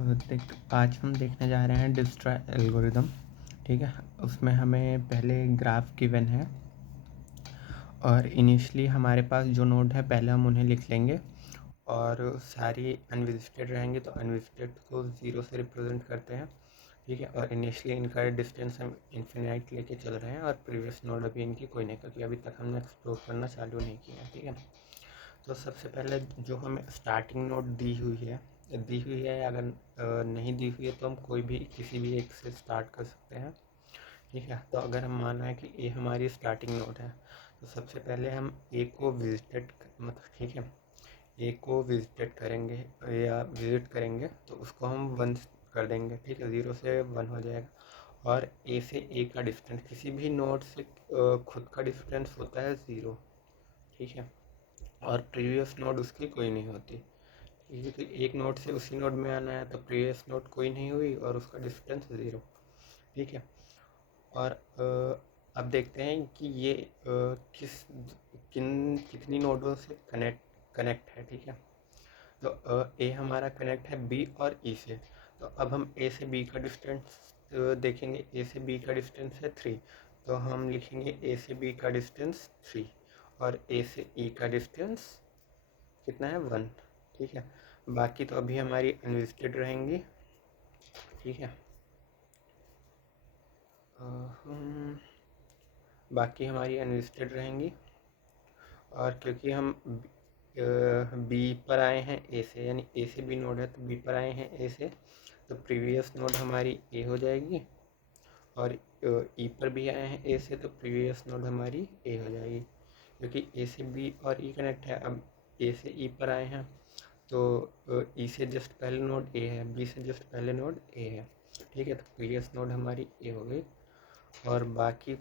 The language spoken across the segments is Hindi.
आज हम देखने जा रहे हैं डिजक्स्ट्रा एल्गोरिदम। ठीक है, उसमें हमें पहले ग्राफ गिवन है और इनिशियली हमारे पास जो नोड है पहले हम उन्हें लिख लेंगे और सारी अनविजिटेड रहेंगे तो अनविजिटेड को 0 से रिप्रेजेंट करते हैं। ठीक है, और इनिशियली इनका डिस्टेंस हम इन्फिनाइट लेके चल रहे हैं और प्रीवियस नोड अभी इनकी कोई नहीं, क्योंकि अभी तक हमने एक्सप्लोर करना चालू नहीं किया। ठीक है, तो सबसे पहले जो हमें स्टार्टिंग नोड दी हुई है या अगर नहीं दी हुई है तो हम कोई भी किसी भी एक से स्टार्ट कर सकते हैं। ठीक है, तो अगर हम माना है कि ए हमारी स्टार्टिंग नोड है तो सबसे पहले हम ए को विजिटेड ठीक है, ए को विजिटेड करेंगे या विजिट करेंगे तो उसको हम 1 कर देंगे। ठीक है, 0 से 1 हो जाएगा। और ए से ए का डिस्टेंस, किसी भी नोड से खुद का डिस्टेंस होता है 0। ठीक है, और प्रीवियस नोड उसकी कोई नहीं होती, क्योंकि एक नोड से उसी नोड में आना है तो प्रीवियस नोड कोई नहीं हुई और उसका डिस्टेंस 0। ठीक है, और अब देखते हैं कि ये कितनी नोडों से कनेक्ट है। ठीक है, तो ए हमारा कनेक्ट है बी और ई से, तो अब हम ए से बी का डिस्टेंस देखेंगे। ए से बी का डिस्टेंस है 3, तो हम लिखेंगे ए से बी का डिस्टेंस 3 और ए से ई का डिस्टेंस कितना है 1। ठीक है, बाकी तो अभी हमारी अनविजिटेड रहेंगी। ठीक है, बाकी हमारी अनविजिटेड रहेंगी और क्योंकि हम बी पर आए हैं ए से, यानी ए से बी नोड है तो बी पर आए हैं ए से, तो प्रीवियस नोड हमारी ए हो जाएगी। और ई पर भी आए हैं ए से तो प्रीवियस नोड हमारी ए हो जाएगी, क्योंकि ए से बी और ई कनेक्ट है। अब ए से ई पर आए हैं तो ई से जस्ट पहले नोड ए है, बी से जस्ट पहले नोड ए है। ठीक है, तो प्रीवियस नोड हमारी ए हो गई और बाकी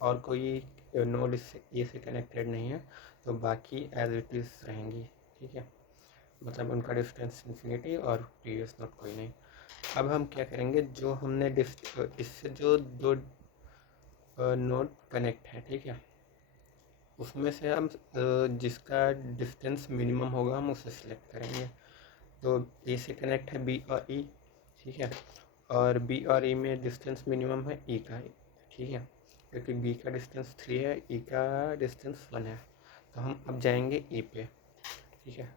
और कोई नोड इससे ए से कनेक्टेड नहीं है तो बाकी एज इट इज़ रहेंगी। ठीक है, मतलब उनका डिस्टेंस इन्फिनिटी और प्रीवियस नोड कोई नहीं। अब हम क्या करेंगे, जो हमने इससे जो दो नोड कनेक्ट है, ठीक है, उसमें से हम जिसका डिस्टेंस मिनिमम होगा हम उसे सिलेक्ट करेंगे। तो ए से कनेक्ट है बी और ई। ठीक है, और बी और ई में डिस्टेंस मिनिमम है ई का। ठीक है, क्योंकि बी का डिस्टेंस 3 है, ई का डिस्टेंस 1 है, तो हम अब जाएंगे ई पे। ठीक है,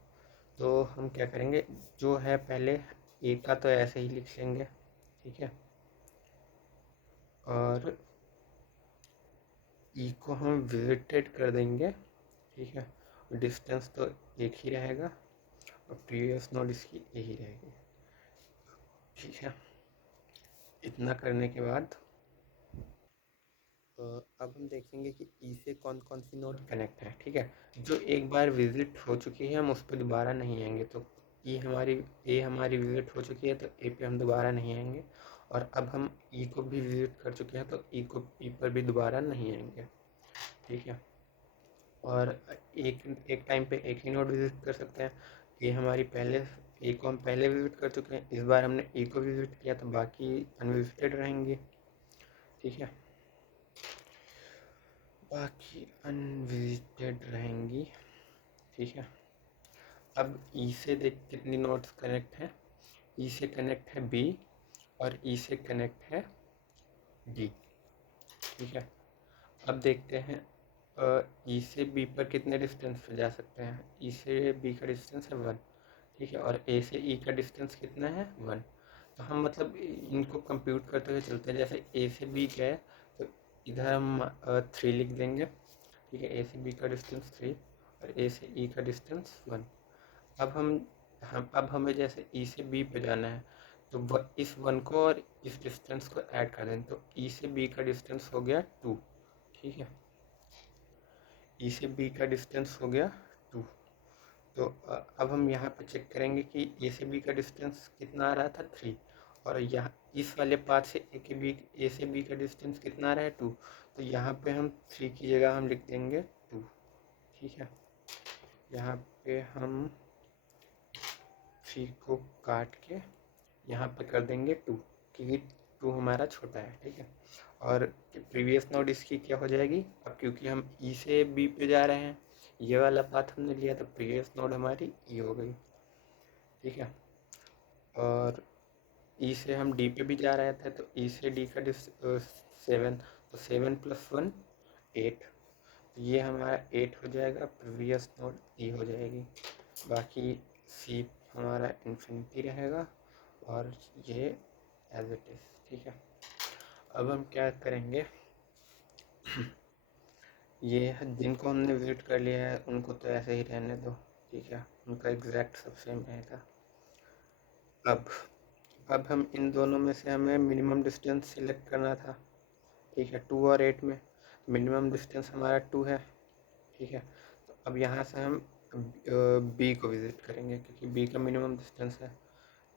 तो हम क्या करेंगे, जो है पहले ए का तो ऐसे ही लिख लेंगे। ठीक है, और ई को हम विजिटेड कर देंगे। ठीक है, डिस्टेंस तो एक ही रहेगा और प्रीवियस नोड इसकी यही रहेगी। ठीक है, इतना करने के बाद अब हम देखेंगे कि ई से कौन कौन सी नोड कनेक्ट है। ठीक है, जो एक बार विजिट हो चुकी है हम उस पर दोबारा नहीं आएंगे, तो ए हमारी विजिट हो चुकी है तो ए पे हम दोबारा नहीं आएंगे। और अब हम ई को भी विजिट कर चुके हैं तो ई पर भी दोबारा नहीं आएंगे। ठीक है, और एक टाइम पे एक ही नोड विजिट कर सकते हैं। ए को हम पहले विजिट कर चुके हैं, इस बार हमने ए को विजिट किया तो बाकी अनविजिटेड रहेंगे। ठीक है, बाकी अनविजिटेड रहेंगी। ठीक है, अब ई से देख कितनी नोड्स कनेक्ट हैं। ई से कनेक्ट है बी और ई से कनेक्ट है डी। ठीक है, अब देखते हैं ई से बी पर कितने डिस्टेंस पे जा सकते हैं। ई से बी का डिस्टेंस है 1। ठीक है, और ए से ई का डिस्टेंस कितना है 1। तो हम मतलब इनको कंप्यूट करते हुए चलते हैं। जैसे ए से बी गए तो इधर हम 3 लिख देंगे। ठीक है, ए से बी का डिस्टेंस 3 और ए से ई का डिस्टेंस 1। अब हमें जैसे ई से बी पे जाना है तो इस 1 को और इस डिस्टेंस को ऐड कर दें तो ई से बी का डिस्टेंस हो गया 2। ठीक है, ई से बी का डिस्टेंस हो गया 2। तो अब हम यहाँ पे चेक करेंगे कि ए से बी का डिस्टेंस कितना आ रहा था 3, और यहाँ इस वाले पाथ से ए से बी का डिस्टेंस कितना आ रहा है 2। तो यहाँ पे हम 3 की जगह हम लिख देंगे 2। ठीक है, यहाँ पे हम 3 को काट के यहाँ पे कर देंगे 2, क्योंकि 2 हमारा छोटा है। ठीक है, और प्रीवियस नोड इसकी क्या हो जाएगी, अब क्योंकि हम ई से बी पे जा रहे हैं, ये वाला पाथ हमने लिया तो प्रीवियस नोड हमारी ई हो गई। ठीक है, और ई से हम डी पे भी जा रहे थे, तो ई से डी का 7, तो 7 + 1 8, तो ये हमारा 8 हो जाएगा, प्रीवियस नोड ई हो जाएगी, बाकी सी हमारा इन्फिनिटी रहेगा और ये एज इट इज़। ठीक है, अब हम क्या करेंगे, ये जिनको हमने विजिट कर लिया है उनको तो ऐसे ही रहने दो। ठीक है, उनका एग्जैक्ट सब सेम रहेगा। अब हम इन दोनों में से हमें मिनिमम डिस्टेंस सिलेक्ट करना था। ठीक है, 2 और 8 में मिनिमम डिस्टेंस हमारा 2 है। ठीक है, तो अब यहाँ से हम बी को विज़िट करेंगे क्योंकि बी का मिनिमम डिस्टेंस है,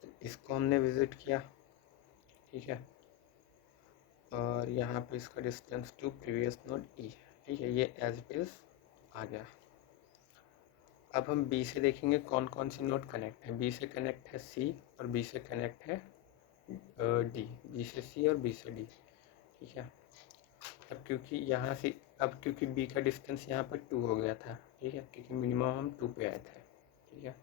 तो इसको हमने विज़िट किया। ठीक है, और यहाँ पे इसका डिस्टेंस टू प्रीवियस नोड ई है। ठीक है, ये एज इट इज़ आ गया। अब हम बी से देखेंगे कौन कौन सी नोड कनेक्ट है। बी से कनेक्ट है सी और बी से कनेक्ट है डी, बी से सी और बी से डी। ठीक है, अब क्योंकि बी का डिस्टेंस यहाँ पर 2 हो गया था। ठीक है, क्योंकि मिनिमम हम 2 पे आए थे। ठीक है,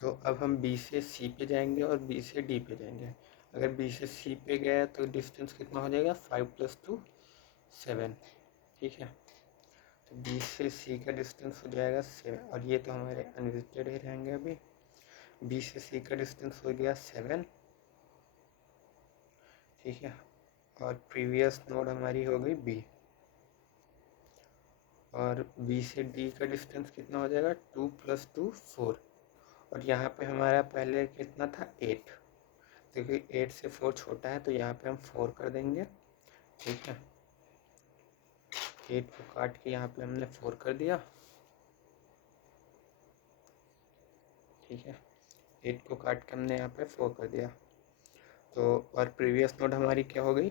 तो अब हम बी से सी पे जाएंगे और बी से डी पे जाएंगे। अगर बी से सी पे गया तो डिस्टेंस कितना हो जाएगा, 5 + 2 7। ठीक है, तो बी से सी का डिस्टेंस हो जाएगा 7, और ये तो हमारे अनविजिटेड ही रहेंगे अभी। बी से सी का डिस्टेंस हो गया 7। ठीक है, और प्रीवियस नोड हमारी हो गई बी, और बी से डी का डिस्टेंस कितना हो जाएगा, 2 + 2 4, और यहाँ पे हमारा पहले कितना था 8, क्योंकि 8 से 4 छोटा है तो यहाँ पे हम 4 कर देंगे। ठीक है, 8 को काट के यहाँ पे हमने 4 कर दिया। ठीक है, 8 को काट के हमने यहाँ पे 4 कर दिया। तो और प्रीवियस नोड हमारी क्या हो गई,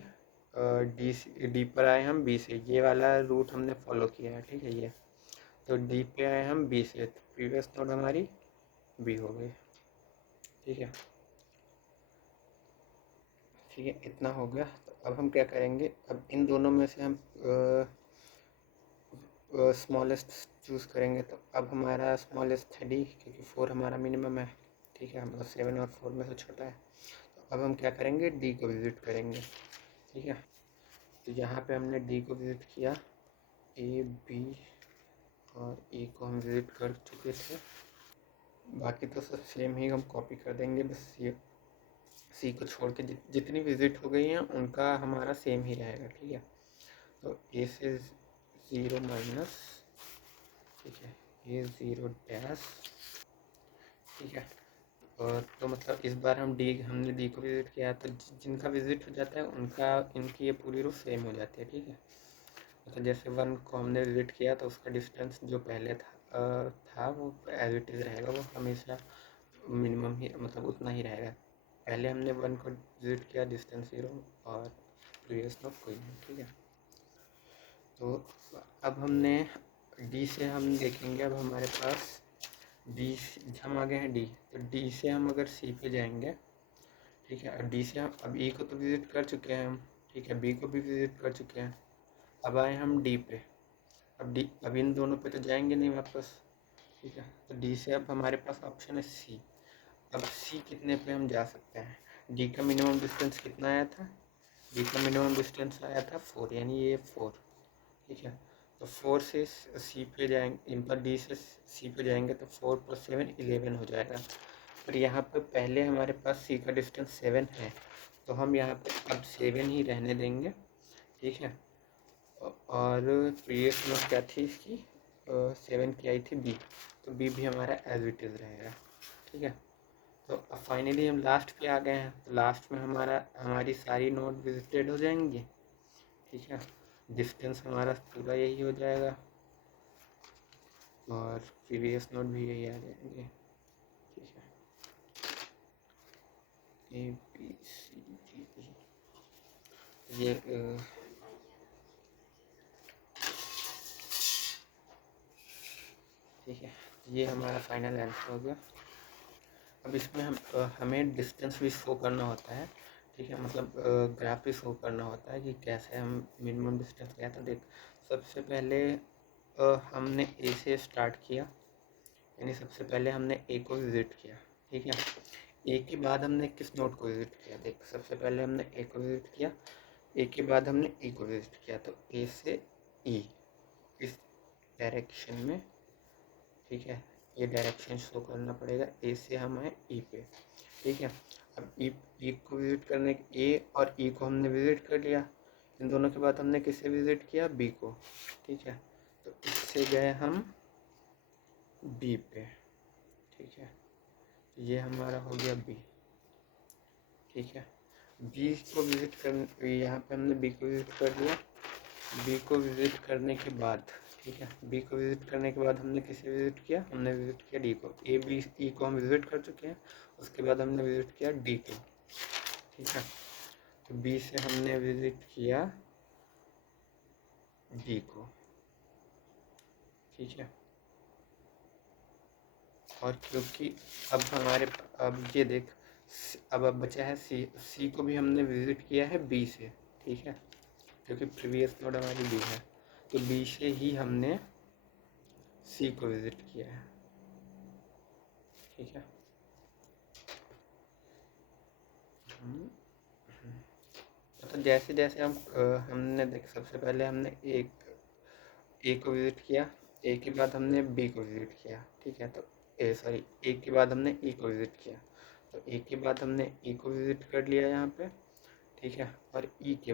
डी पर आए हम बी से, ये वाला रूट हमने फॉलो किया है। ठीक है, ये तो डी पे आए हम बी से, तो प्रीवियस नोड हमारी बी हो गई। ठीक है, ठीक है, इतना हो गया। तो अब हम क्या करेंगे, अब इन दोनों में से हम स्मॉलेस्ट चूज़ करेंगे। तो अब हमारा स्मॉलेस्ट है डी, क्योंकि 4 हमारा मिनिमम है। ठीक है, मतलब 7 और 4 में से छोटा है। तो अब हम क्या करेंगे, डी को विज़िट करेंगे। ठीक है, तो यहाँ पे हमने डी को विज़िट किया, ए बी और ए को हम विज़िट कर चुके थे। बाकी तो सब सेम ही हम कॉपी कर देंगे, बस ये सी को छोड़ के जितनी विज़िट हो गई हैं उनका हमारा सेम ही रहेगा। ठीक है, तो ए से 0 माइनस, ठीक है, ये 0 डैश। ठीक है, और तो मतलब इस बार हमने डी को विज़िट किया, तो जिनका विज़िट हो जाता है उनका इनकी ये पूरी रो सेम हो जाती है। ठीक है, मतलब जैसे 1 को हमने विज़िट किया तो उसका डिस्टेंस जो पहले था वो एज इट इज़ रहेगा, वो हमेशा मिनिमम ही, मतलब उतना ही रहेगा। पहले हमने 1 को विज़िट किया, डिस्टेंस 0 और प्रीवियस नोड कोई नहीं। ठीक है, तो अब हमने डी से हम देखेंगे, अब हमारे पास डी, हम आ गए हैं डी, तो डी से हम अगर सी पे जाएंगे। ठीक है, और डी से हम अब ई को तो विज़िट कर चुके हैं हम। ठीक है, बी को भी विज़िट कर चुके हैं। अब आए हम डी पे, अब इन दोनों पे तो जाएंगे नहीं वापस। ठीक है, तो डी से अब हमारे पास ऑप्शन है सी। अब सी कितने पे हम जा सकते हैं, डी का मिनिमम डिस्टेंस कितना आया था, डी का मिनिमम डिस्टेंस आया था 4, यानी ये 4। ठीक है, तो 4 से सी पे जाएंगे, इन पर डी से सी पे जाएंगे तो 4 + 7 11 हो जाएगा। पर यहाँ पर पहले हमारे पास सी का डिस्टेंस 7 है, तो हम यहाँ पे अब 7 ही रहने देंगे। ठीक है, और प्रीवियस नोट क्या थी इसकी, 7 की आई थी बी, तो बी भी हमारा एज इट इज़ रहेगा। ठीक है, तो अब फाइनली हम लास्ट पे आ गए हैं, तो लास्ट में हमारी सारी नोट विजिटेड हो जाएंगी। ठीक है, डिस्टेंस हमारा पूरा यही हो जाएगा और प्रीवियस नोट भी यही आ जाएंगे। ठीक है, A B C D E, ये ठीक है, ये हमारा फाइनल आंसर हो गया। अब इसमें हमें डिस्टेंस भी शो करना होता है। ठीक है, मतलब ग्राफ भी शो करना होता है कि कैसे हम मिनिमम डिस्टेंस गया। तो देख, सबसे पहले हमने ए से स्टार्ट किया, यानी सबसे पहले हमने ए को विज़िट किया। ठीक है। ए के बाद हमने किस नोड को विजिट किया, देख सबसे पहले हमने ए को विजिट किया, ए के बाद हमने ई को विजिट किया, तो ए से ई इस डायरेक्शन में, ठीक है, ये डायरेक्शन शो करना पड़ेगा। ए से हम आए ई पे, ठीक है। अब ई को विजिट करने, ए और ई को हमने विजिट कर लिया, इन दोनों के बाद हमने किसे विजिट किया, बी को, ठीक है। तो इससे गए हम बी पे, ठीक है, ये हमारा हो गया बी, ठीक है। बी को विजिट कर, यहाँ पे हमने बी को विजिट कर लिया। बी को विजिट करने के बाद, ठीक है, बी को विजिट करने के बाद हमने किसे विजिट किया, हमने विजिट किया डी को। ए बी ई को हम विजिट कर चुके हैं, उसके बाद हमने विजिट किया डी को, ठीक है। तो बी से हमने विजिट किया डी को, ठीक है। और क्योंकि अब हमारे, अब ये देख, अब बचा है सी, सी को भी हमने विजिट किया है बी से, ठीक है, क्योंकि प्रीवियस नोड हमारी बी है, तो बी से ही हमने सी को विजिट किया है, ठीक है। तो जैसे जैसे हम हमने देख, सबसे पहले हमने एक ए को विजिट किया, ए के बाद हमने बी को विजिट किया, ठीक है। तो ए के बाद हमने ई को विजिट किया, तो ए के बाद हमने ई को विजिट कर लिया यहाँ पे, ठीक है। और ई के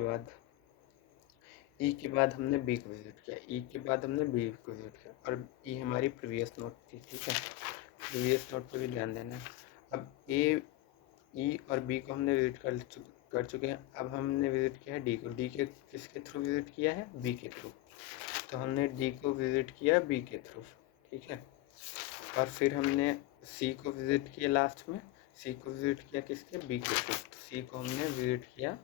बाद हमने बी को विजिट किया, ई के बाद हमने बी को विजिट किया, और ई हमारी प्रीवियस नोट थी, ठीक है। प्रीवियस नोट पे भी ध्यान देना। अब ए, ई और बी को हमने विजिट कर चुके हैं। अब हमने विजिट किया है डी को। डी के किसके थ्रू विजिट किया है, बी के थ्रू, तो हमने डी को विजिट किया बी के थ्रू, ठीक है। और फिर हमने सी को विजिट किया लास्ट में, सी को विजिट किया किसके, बी के थ्रू, तो सी को हमने विजिट किया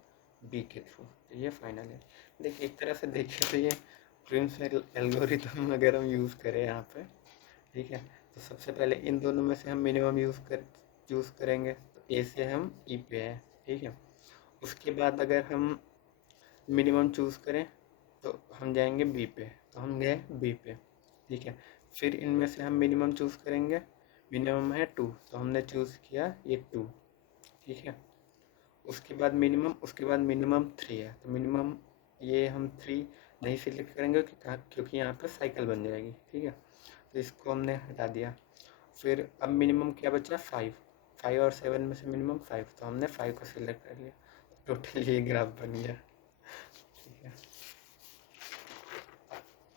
बी के थ्रू, तो ये फाइनल है। देखिए एक तरह से देखिए तो ये प्रिम्स एल्गोरिथम अगर हम यूज़ करें यहाँ पे, ठीक है, तो सबसे पहले इन दोनों में से हम मिनिमम चूज़ करेंगे, तो ए से हम ई पे है, ठीक है। उसके बाद अगर हम मिनिमम चूज़ करें तो हम जाएंगे बी पे, तो हम गए बी पे, ठीक है। फिर इनमें से हम मिनिमम चूज़ करेंगे, मिनिमम है 2, तो हमने चूज़ किया ये 2, ठीक है। उसके बाद मिनिमम 3 है, तो मिनिमम ये हम 3 नहीं सिलेक्ट करेंगे क्योंकि यहाँ पे साइकिल बन जाएगी, ठीक है, तो इसको हमने हटा दिया। फिर अब मिनिमम क्या बचा, 5 और 7 में से मिनिमम 5, तो हमने 5 को सिलेक्ट कर लिया, टोटल ये ग्राफ बन गया, ठीक है।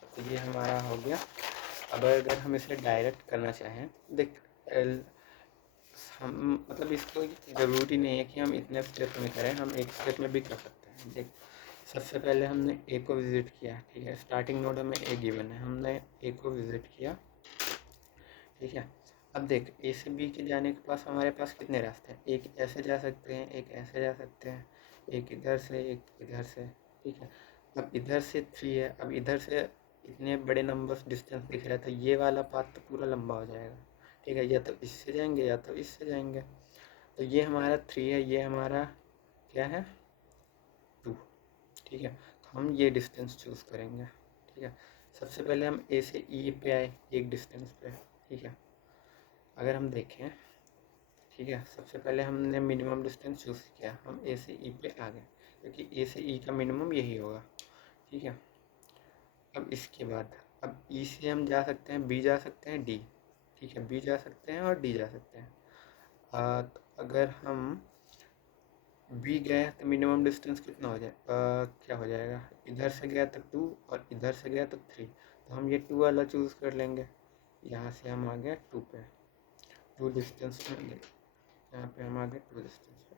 तो ये हमारा हो गया। अब अगर हम इसे डायरेक्ट करना चाहें, देख हम मतलब इसको ज़रूरी नहीं है कि हम इतने स्टेप में करें, हम एक स्टेप में भी कर सकते हैं। देख सबसे पहले हमने ए को विज़िट किया, ठीक है, स्टार्टिंग नोड में ए गिवन है, हमने ए को विज़िट किया, ठीक है। अब देख ए से बी के जाने के पास हमारे पास कितने रास्ते हैं, एक ऐसे जा सकते हैं, एक ऐसे जा सकते हैं, एक इधर से, एक इधर से, ठीक है। अब इधर से 3 है, अब इधर से इतने बड़े नंबर्स डिस्टेंस दिख रहा है, तो ये वाला पाथ तो पूरा लंबा हो जाएगा, ठीक है, या तो इससे जाएंगे या तो इससे जाएंगे। तो ये हमारा 3 है, ये हमारा क्या है 2, ठीक है। तो हम ये डिस्टेंस चूज़ करेंगे, ठीक है। सबसे पहले हम ए से ई पे आए एक डिस्टेंस पे, ठीक है। अगर हम देखें, ठीक है, सबसे पहले हमने मिनिमम डिस्टेंस चूज़ किया, हम ए से ई पे आ गए, क्योंकि ए से ई का मिनिमम यही होगा, ठीक है। अब इसके बाद अब ई से हम जा सकते हैं, बी जा सकते हैं, डी, ठीक है, बी जा सकते हैं और डी जा सकते हैं। तो अगर हम बी गए तो मिनिमम डिस्टेंस कितना हो जाए, क्या हो जाएगा, इधर से गया तो 2 और इधर से गया तो 3, तो हम ये 2 वाला चूज़ कर लेंगे। यहाँ से हम आ गए 2 पे, 2 डिस्टेंस में, यहाँ पे हम आ गए 2 डिस्टेंस पे।